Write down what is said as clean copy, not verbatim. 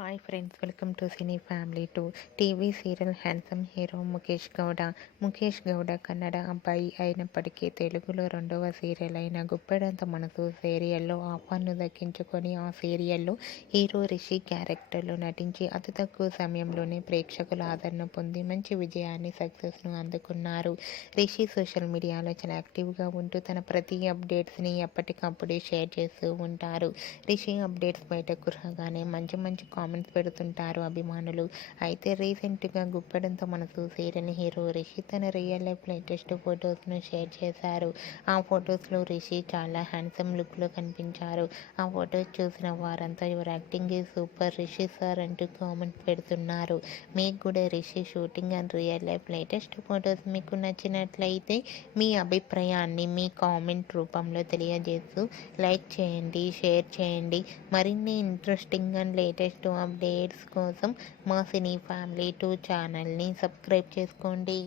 Hi friends, welcome to cine family to TV serial handsome hero Mukesh Gowda. Mukesh Gowda Kannada అబ్బాయి అయినప్పటికీ తెలుగులో రెండవ సీరియల్ అయిన గుప్పెడంత మనసు సీరియల్లో ఆఫర్ను దక్కించుకొని ఆ సీరియల్లో హీరో రిషి క్యారెక్టర్లో నటించి అతి తక్కువ సమయంలోనే ప్రేక్షకుల ఆదరణ పొంది మంచి విజయాన్ని సక్సెస్ను అందుకున్నారు. రిషి సోషల్ మీడియాలో చాలా యాక్టివ్గా ఉంటూ తన ప్రతి అప్డేట్స్ని ఎప్పటికప్పుడే షేర్ చేస్తూ ఉంటారు. రిషి అప్డేట్స్ బయటకు రాగానే మంచి మంచి కామెంట్స్ పెడుతుంటారు అభిమానులు. అయితే రీసెంట్గా గుప్పెడంత మనసు సీరియల్ హీరో రిషి తన రియల్ లైఫ్ లేటెస్ట్ ఫొటోస్ను షేర్ చేశారు. ఆ ఫొటోస్లో రిషి చాలా హ్యాండ్సమ్ లుక్లో కనిపించారు. ఆ ఫొటోస్ చూసిన వారంతా your acting is super Rishi sir అంటూ కామెంట్ పెడుతున్నారు. మీకు కూడా Rishi shooting and real life latest photos మీకు నచ్చినట్లయితే మీ అభిప్రాయాన్ని మీ కామెంట్ రూపంలో తెలియజేస్తూ లైక్ చేయండి, షేర్ చేయండి. మరిన్ని ఇంట్రెస్టింగ్ అండ్ లేటెస్ట్ అప్డేట్స్ కోసం మా సినీ ఫ్యామిలీ 2 ఛానల్ని సబ్స్క్రైబ్ చేసుకోండి.